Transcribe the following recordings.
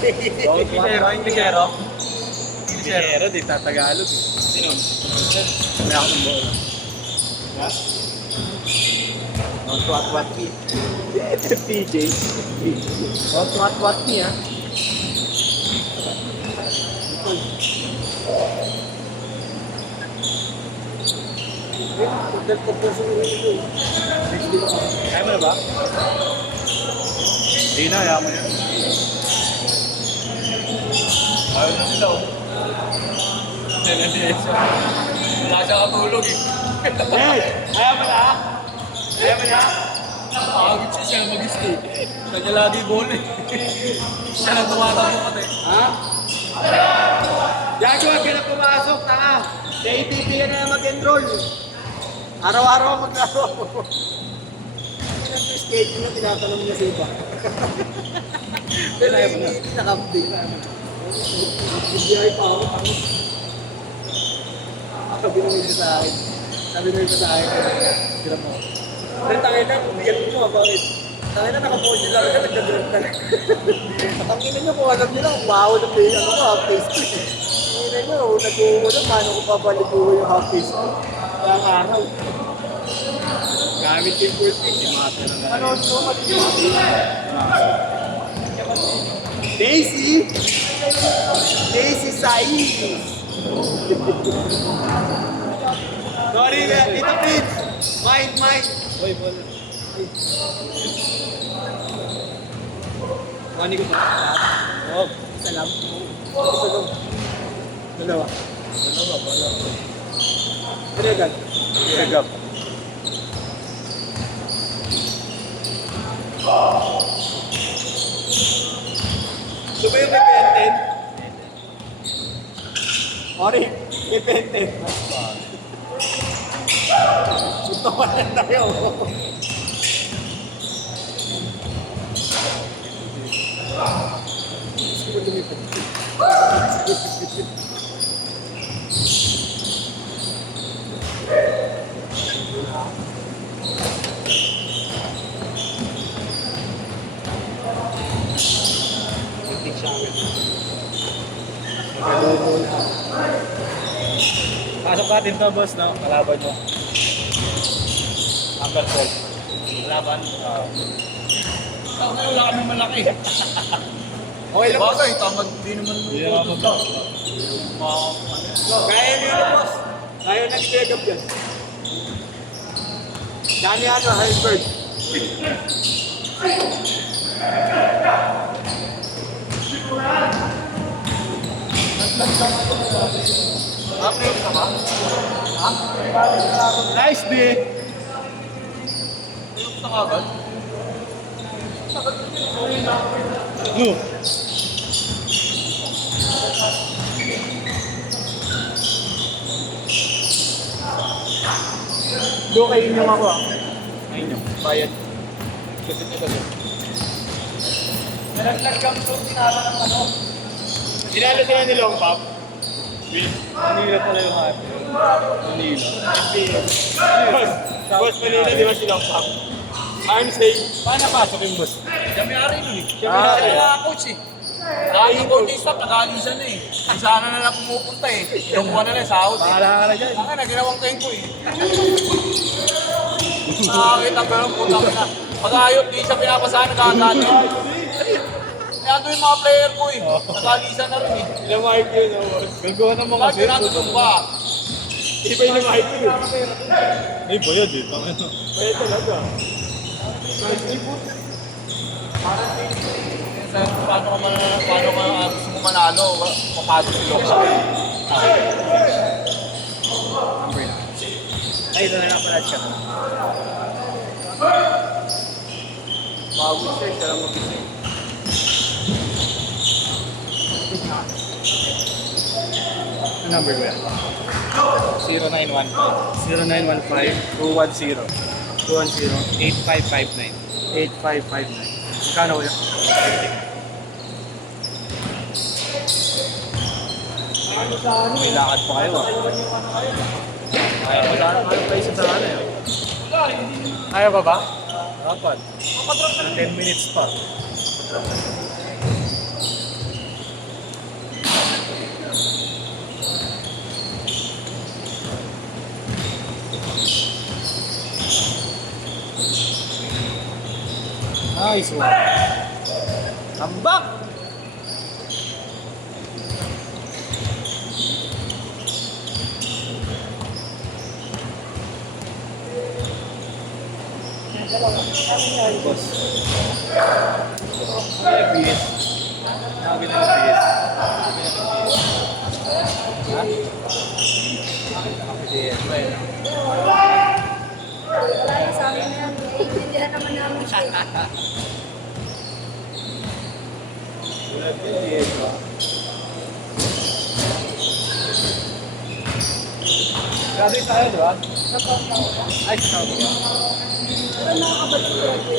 Inglesero? Inglesero, di tatagalog eh. Sino? May ako ng bola. Ha? What me? PJ. What me, ha? Kaya mo na ba? Hindi na, kaya mo yan. Ayaw na sila oh. Wala siya katulog eh. Ayaw mo na? Ayaw mo na? Nakakagit siya mag-stay. Kanya lagi bola eh. Siya nang tumatakot eh. Ha? Joshua, ka na pumasok, tanga. Sa ATP ka na mag-enroll. Araw-araw maglaro. Yung schedule na tinatanong niya sa iba. Pero hindi nakapdi. Hindi pa ako. Sabi nung ito sa akin. Tira mo. Pero tangin na, bigyan mo bakit? Tangin na nakapoint nila ka, nagka-drop ka na. Tangin na nyo kung alam nyo lang, wow na may ano ko, half face ko. Tangin na nyo, nag-uuna, paano ko pabalikuha yung half face ko? Kaya araw. Gamit yung full pick, yung mga talaga. Ano ito? Daisy! Daisy Saiz! Sorry, Tito Prince! Mind! Uy, bola. Kuhanin ko ba? Oo. Isa lang. Dalawa. Bola. Tregan. Segap. Ito ba yung may penten? Ori, may penten. Suntaman na tayo. Pasok natin to, boss, no? Kalaban nyo. Number 12. Kalaban. Wala kami malaki. Okay lang po. Bagay, tamad din naman. Hindi naman ba? Kaya nyo yun, boss. Kaya na i-check-up yan. Dani Heisenberg. Upload ka ba? Ha? Nice day. Ayok na kagad. No. Do kayo inyong ako ah. Ayun yung. Bayad. Kasi nyo kasi. Nalaglag kang suit sinara ng ano. Sinalo sila ni Long Pop. Manila pala yung hati. Manila. Boss, Manila, di ba si Long Pop? I'm saying, Paano napasok yung boss? Kami-ari nun eh. Ah, Kami-ari okay. na coach eh. Ay, yung coach yung staff, nag-aalisan na eh. Sana na lang pumupunta eh. Kinukuha na lang sa sahod eh. bahala ka na dyan. Saka na, ginawang ko eh. Nakakita ko yung putang na. Pag-ayot, di siya pinapasahan, nagkakano. Kaya ito yung mga player ko eh. Nag-aalisan na rin eh. Lamahit yun, oh, boss. Gagawa naman kasi. Bakit natutong ba? Iba yung lamahit yun. Ay, bayad eh. Kaya talaga. Paano ka gusto mo manalo? Papasok si Lok. Ay, ito na lang pala siya. Bago siya, siya lang mag-isip. Ano number ko yan? 0915 8559. 8559. Magkano ko yun? May lakad pa kayo ah. Kaya mo lang ang place sa ano eh. Kaya pa ba? Dapat. 10 minutes pa. Nice one. Tambak! Boss. Ay, BS. Sabi na ng BS. Ha? BS. Wala yung sa amin na yan. Naiintindihan naman namin siya. BS ba? Grabe tayo, di ba? Ay, sa ba? Pero nakakabalik ko ito.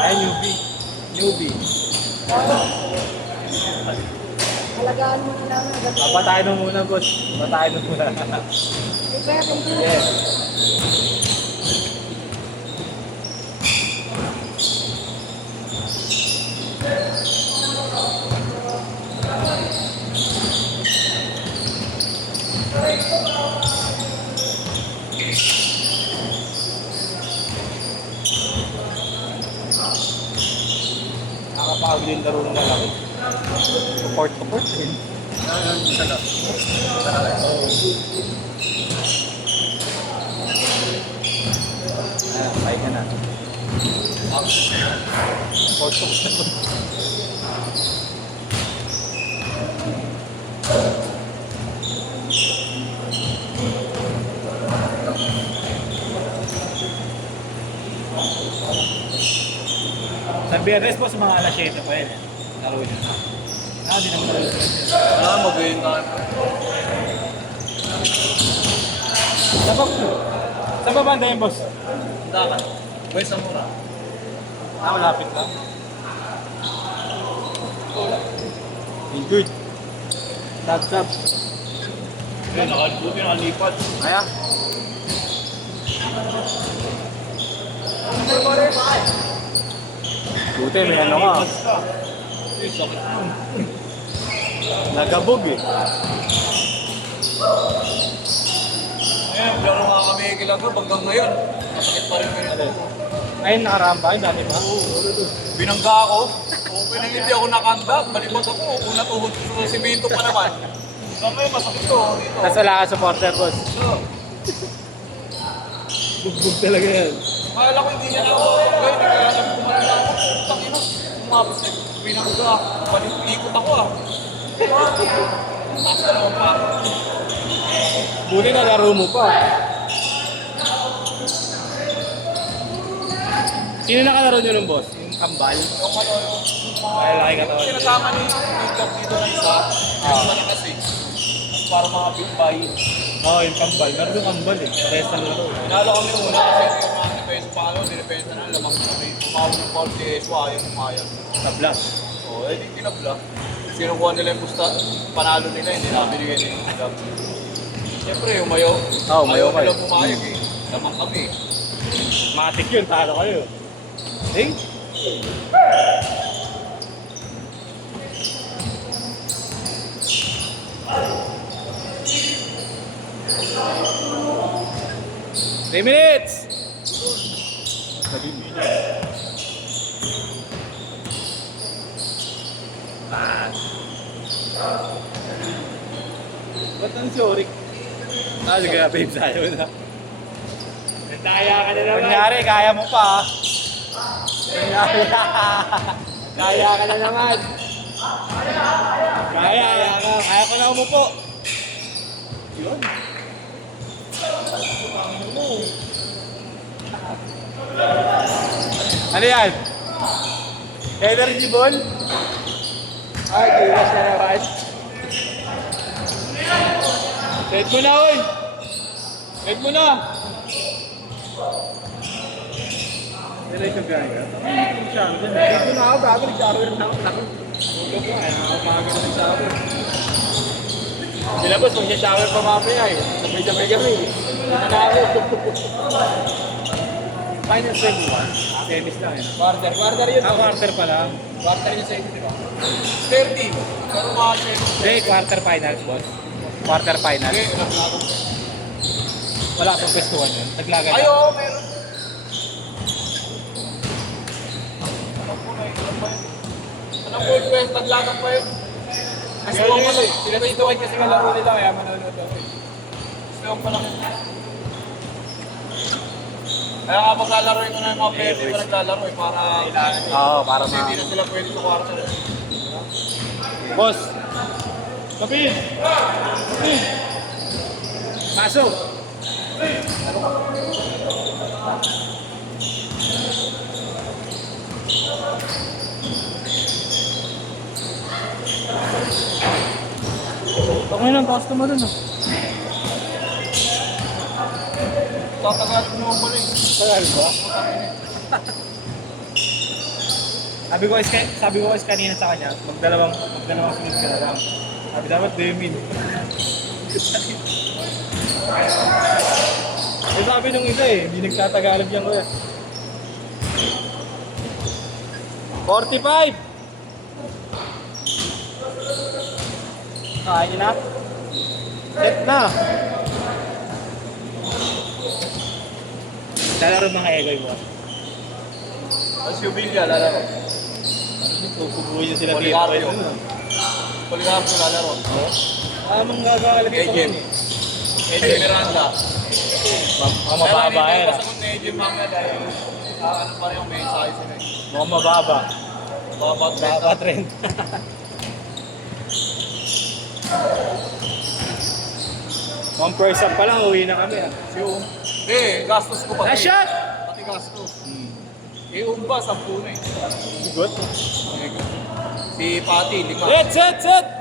Ay, newbie. Newbie. Alagaan mo na namin. Papatayin mo muna, boss. Papatayin mo muna. Prepare kung ito. Yes. Nakakapagod yung laro ng malaki. Support. Isa lang. Kaya ka na. Support. Sa Biyernes po sa mga alas 7 pa yun. Laro niya. Di naman talaga. Magayon tayo. Saan ba banda yung boss? Dapat. Boy, sa mura. Malapit lang. Good. Tap. Yun, buti nakalipat. Kaya? Buti, may ano ka. Uy, sakit mo. Nagabog eh. Ngayon, laro mga kami kilang hanggang ngayon. Masakit pa rin ngayon. Ayun, nakaramba yun dati ba? Binangga ako. Okay na hindi ako nakanda. Balibot ako. Una tuhod ko sa simento pa naman. Kamay, masakit to. Dito. Tapos wala ka supporter, boss. Bugbog talaga yan. Akala ko hindi niya na ako. Ngayon, nagkakalam ko man lang ako. Tangina. Umabos na. Binangga. Ikot ako ah. Taas na lang pa. Buti na laro mo pa. Sino nakalaro nyo ng boss? Yung kambal? Yung ano, yung mga... Ay, laki ka to. Sinasama ni Club dito na isa. Yung laki kasi. Para mga big buy. Oo, yung kambal. Meron yung kambal eh. Parehas na laro. Pinalo kami una kasi yung mga defense pa ano, dinefensa na lamang kami. Umawag ng foul si Eswa, ayaw umayag. Tabla. Oo, eh di kinabla. Sinukuha nila yung pusta, panalo nila, hindi na binigay nila yung club. Siyempre, umayaw. Oo, umayaw Ayaw kayo. nila pumayag eh. Lamang kami. Matik yun, talo kayo. Ding? Three minutes! Ba't ang sorry? Grabe yung sayo na. Daya ka na naman. Kunyari, kaya mo pa. Kunyari. Daya ka na naman. Kaya ko na umupo. Yun. Ano yan? Energy ball? Ay, kiwas na naman. Set mo na, oy! Set mo na! Diretso gaya ka? Dito na ako, bago nag-shower na ako. Tulog ka, kaya nakapagod ng shower. Sila boss, mag-shower pa mamaya eh. Sabay-sabay kami. Final 21. Tennis lang eh. Quarter yun. Quarter pa lang. Quarter yun sa inyo, di ba? 30. Pero mga Hindi, quarter finals, boss. Quarter finals. Okay, naglaro. Wala pang pwestuhan yun. Taglagan Ay, lang. oo, meron. pa yun. Anong full quest? Taglagan pa yun. Gusto pa lang. Sila dito kasi kalaro nila kaya manonood ako. Gusto pa lang. Kaya nga maglalaroin ko na yung mga pwede ko naglalaro eh, para Oo, para kasi hindi na sila pwede sa kwarto. Boss! Kapin! Pasok! Okay lang, customer dun ah. Tatagal ko naman pala eh. Tagal ba? Sabi ko kasi kanina sa kanya, magdalawang sunod ka na lang. Sabi dapat Demin. Eh sabi nung isa eh, hindi nagtatagalog yan ko eh. 45! Kain na? Set na! Lalaro mga egoy mo. Tapos yung Villa, lalaro. Pupubuhin sila Policarpio. dito. Policarpio lalaro. Amang gagagalagay sa Ejem. kanya. Ejem Miranda. Ang mababa Kaya yan. hindi pasagot na Ejem mamaya dahil ano pa rin yung mensahe sila eh. Mukhang mababa. Babat Mababa trend. One first up pa lang, uwi na kami ah. yung... Eh, gastos ko pati. Nice shot! Pati gastos. Eh, umba, 10 na eh. Good. Si Pati, 5. Set!